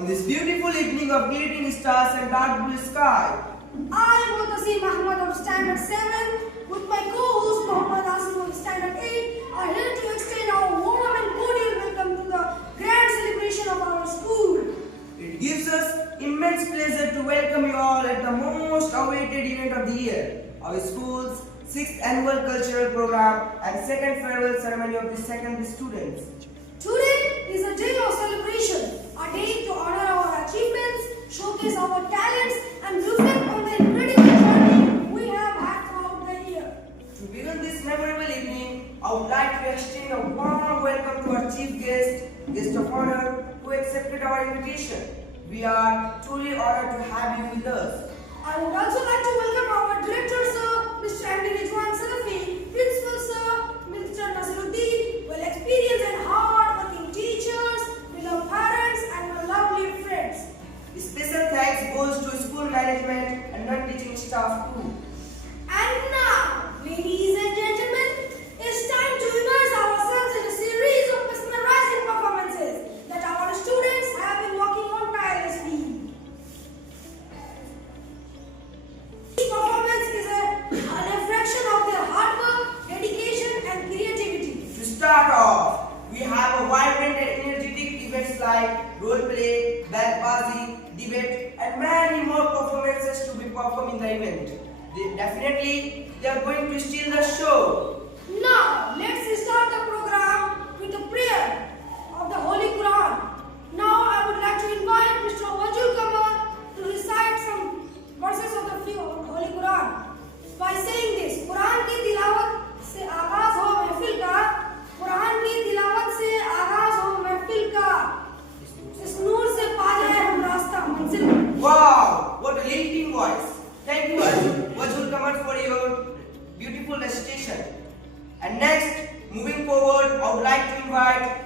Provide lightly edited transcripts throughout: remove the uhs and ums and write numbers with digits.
on this beautiful evening of glittering stars and dark blue sky. I am Mutasim Ahmad of Standard 7 with my co-host Muhammad Asif of Standard 8 are here to extend our warm and cordial welcome to the grand celebration of our school. It gives us immense pleasure to welcome you all at the most awaited event of the year, our school's 6th annual cultural program and second farewell ceremony of the secondary students. Today is a day of celebration, a day to honor our achievements, showcase our talents and reflect on the incredible journey we have had throughout the year. To begin this memorable evening, I would like to extend a warm welcome to our chief guest of honor, who accepted our invitation. We are truly honored to have you with us. I would also like to welcome our director, sir, Mr. Andy Rizwan Salafi, principal, sir, Mr. Nasiruddin, well-experienced and hard-working teachers, beloved parents, and my lovely friends. Special thanks goes to school management and non-teaching staff too. And now, ladies and gentlemen, it's time to immerse ourselves in a series of mesmerizing performances that our students have been working on tirelessly. Each performance is a reflection of their hard work, dedication, and creativity. To start off, we have a vibrant and energetic events like role play, bagbazi, debate, and many more performances to be performed in the event. They are going to steal the show. Now, let's start the program with a prayer of the Holy Quran. Now, I would like to invite Mr. Wajul Kamar to recite some verses of the Holy Quran. By saying this, Quran की तिलावत से आगाज हो महफिल का, कुरान की तिलावत से आगाज हो महफिल का, इस नूर से पा जाए हम रास्ता मंजिल का. Wow, what a lilting voice. Thank you Wajul Kamar for your beautiful recitation. And next, moving forward, I would like to invite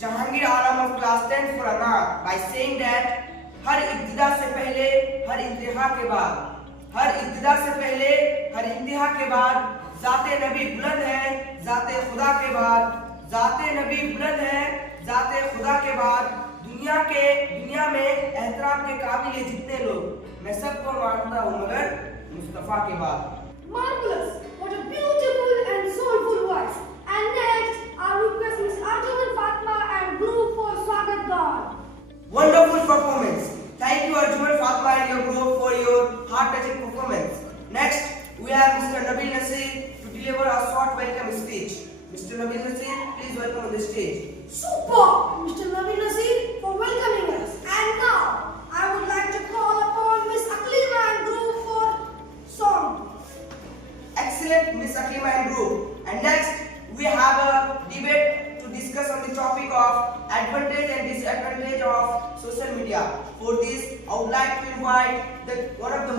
Jahangir Alam of class 10 for a naat by saying that हर इब्तिदा से पहले हर इंतहा के बाद, हर इब्तिदा से पहले हर इंतहा के बाद जाते नबी बुलंद है, जाते खुदा के बाद, जाते नबी बुलंद है, जाते खुदा के बाद, दुनिया में एहतराम के काबिल है जितने लोग, मैं सबको मानता हूँ मगर मुस्तफा के बाद. Marvelous! What a beautiful and soulful voice. And next, I request Ms. Arjuman Fatma and group for Swagat God. Wonderful performance. Thank you Arjuman Fatma and your group for your heart-touching performance. Next, we have Mr. Nabil Nasir to deliver a short welcome speech. Mr. Nabil Nasir, please welcome on the stage. Super! Mr. Nabil Nasir for welcoming us. And now, I would like to call upon Ms. Aklima and group for song. Excellent, Miss Aklima and group. And next, we have a debate to discuss on the topic of advantage and disadvantage of social media. For this, I would like to invite one of the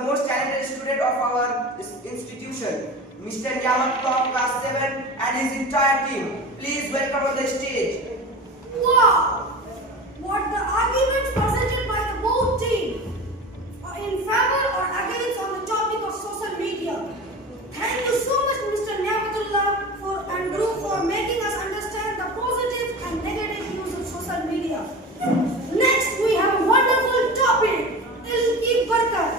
most talented student of our institution, Mr. Niyamatullah of class 7 and his entire team. Please welcome on the stage. Wow! What the arguments presented by the both teams are in favor or against on the topic of social media. Thank you so much, Mr. Niyamatullah and group for making us understand the positive and negative use of social media. Next, we have a wonderful topic, Ilm-ki Barakat.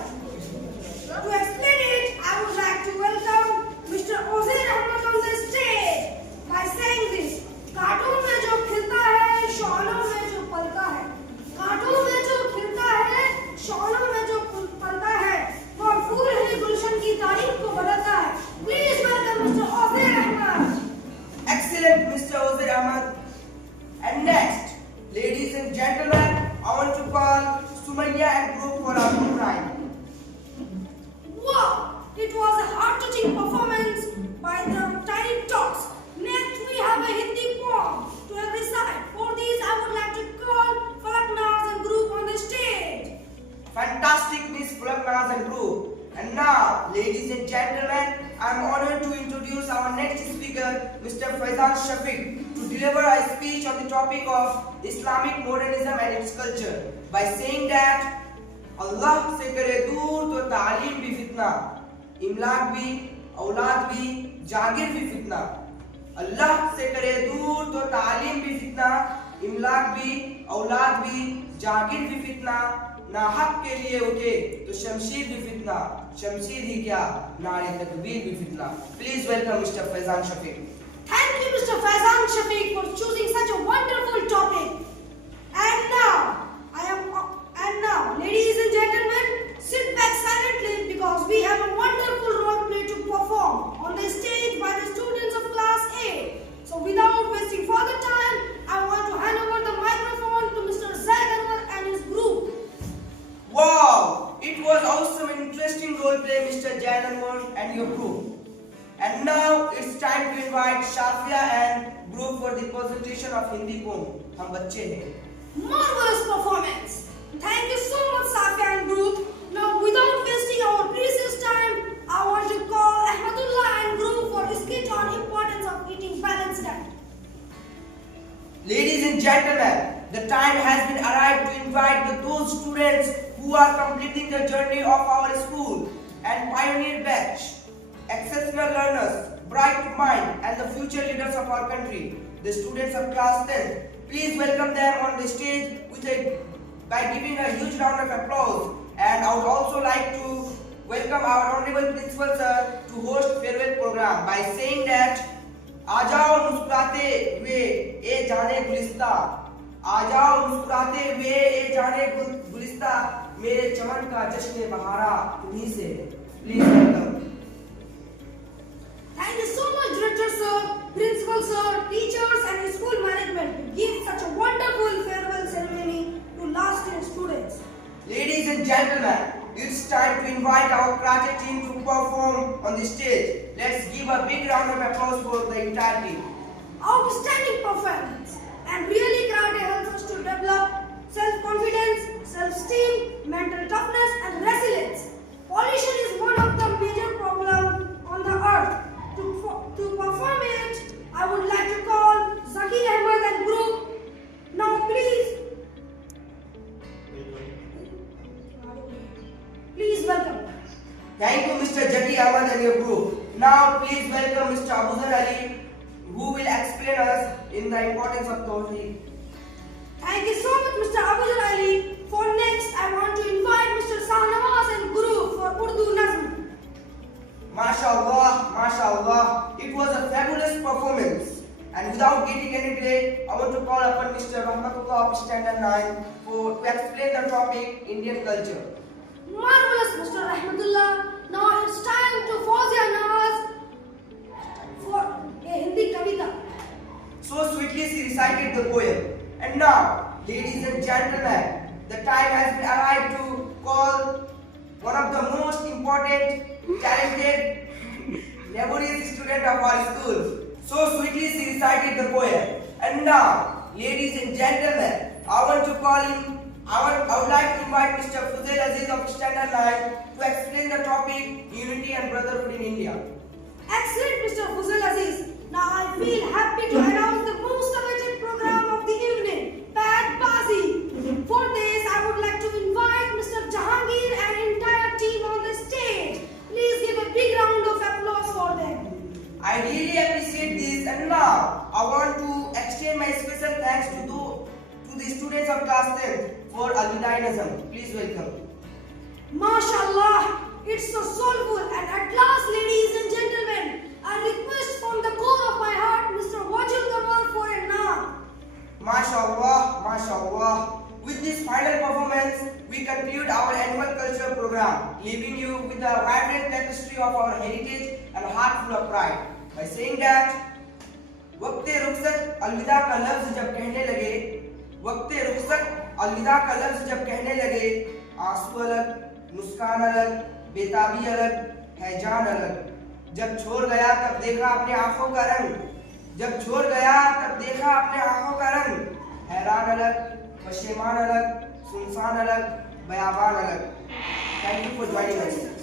To explain it, I would like to welcome Mr. Ozair Ahmad on the stage by saying this. Cartoon में जो खिलता है, शौलों में जो पलता है. Cartoon में जो खिलता है, शौलों में जो पलता है, वो फूल ही गुलशन की तारीफ को बदलता है. Please welcome Mr. Ozair Ahmad. Excellent, Mr. Ozair Ahmad. And next, ladies and gentlemen, I want to call Sumayya and group for our program. Wow! It was a heart-touching performance by the Tiny Tots. Next, we have a Hindi poem to recite. For these, I would like to call Falak Naz and group on the stage. Fantastic, Miss Falak Naz and group. And now, ladies and gentlemen, I am honored to introduce our next speaker, Mr. Faizan Shafiq, to deliver a speech on the topic of Islamic modernism and its culture by saying that Allah se kare dur to ta'aleem bhi fitna, imlaq bhi, aulad bhi, jagir bhi fitna. अल्लाह से करे दूर तो तालीम भी फितना, इमलाक भी, औलाद भी, जागिर भी फितना, ना हक के लिए उठे तो शमशीर भी फितना, शमशीर ही क्या नारे तकबीर भी फितना। Please welcome Mr. Faizan Shafiq. Thank you, Mr. Faizan Shafiq, for choosing such a wonderful topic. And now, ladies and gentlemen, sit back silently because we have a wonderful role play to perform on the stage by the students of Class A. So, without wasting further time, I want to hand over the microphone to Mr. Zaid Anwar and his group. Wow! It was awesome and interesting role play, Mr. Zaid Anwar and your group. And now it's time to invite Shafia and group for the presentation of Hindi poem. हम बच्चे हैं. Marvelous performance! Thank you so much, Shafia and group. Now, without wasting our precious time, I want to call Ahmadullah and group for a skit on importance of eating balanced diet. Ladies and gentlemen, the time has been arrived to invite those students who are completing the journey of our school and pioneer batch, exceptional learners, bright mind, and the future leaders of our country, the students of class 10. Please welcome them on the stage by giving a huge round of applause. And I would also like to welcome our honorable principal sir to host farewell program by saying that आ जाओ मुस्कुराते हुए ए जाने गुलिस्ता, आ जाओ मुस्कुराते हुए ए जाने गुलिस्ता, मेरे चमन का जश्न बहारा तुम्हीं से। Please welcome. Thank you so much, Director sir, Principal sir, teachers and school management to give such a wonderful farewell ceremony to last year students. Ladies and gentlemen, it's time to invite our karate team to perform on the stage. Let's give a big round of applause for the entire team. Outstanding performance, and really karate helps us to develop self-confidence, self-esteem, mental toughness and resilience. Pollution is one of the major problems on the earth. To perform it, I would like to call Zaki Ahmed and group. Now please welcome. Thank you, Mr. Jati Ahmed and your group. Now please welcome Mr. Abuzar Ali, who will explain us in the importance of Tawheed. Thank you so much, Mr. Abuzar Ali. For next, I want to invite Mr. Sahnawaz and group for Urdu Nazm. MashaAllah, MashaAllah, it was a fabulous performance. And without getting any delay, I want to call upon Mr. Rahmatullah of Standard 9 to explain the topic Indian culture. Marvelous, Mr. Rahmatullah. Now it's time to Fawzia Nawaz for a Hindi Kavita. So sweetly she recited the poem. And now, ladies and gentlemen, the time has been arrived to call one of the most important, talented, laborious student of our school. So sweetly she recited the poem. And now, ladies and gentlemen, I would like to invite Mr. Fuzail Aziz of Standard 9 to explain the topic Unity and Brotherhood in India. Excellent, Mr. Fuzail Aziz. Now I feel happy to announce the most awaited program of the evening, Pat Bazi. For this, I would like to invite Mr. Jahangir and entire team on the stage. Please give a big round of applause for them. I really appreciate this, and now I want to extend my special thanks to the students of class 10 for Al-Bidai Nazm. Please welcome. MashaAllah, it's so soulful, and at last, ladies and gentlemen, I request from the core of my heart, Mr. Wajul Kamal for a naam. MashaAllah, MashaAllah. With this final performance, we conclude our annual culture program, leaving you with a vibrant tapestry of our heritage and a heart full of pride. By saying that, वक्ते रुखसत अलविदा का लफ्ज जब कहने लगे, वक्ते रुखसत अलविदा का लफ्ज जब कहने लगे, आंसू अलग, मुस्कान अलग, बेताबी अलग, है जान अलग। जब छोड़ गया तब देखा अपने आंखों का रंग, जब छोड़ गया तब देखा अपने आंखों का रंग, हैरान अलग, पशेमान अलग, सुनसान अलग, बयाबान अलग। Thank you for joining us.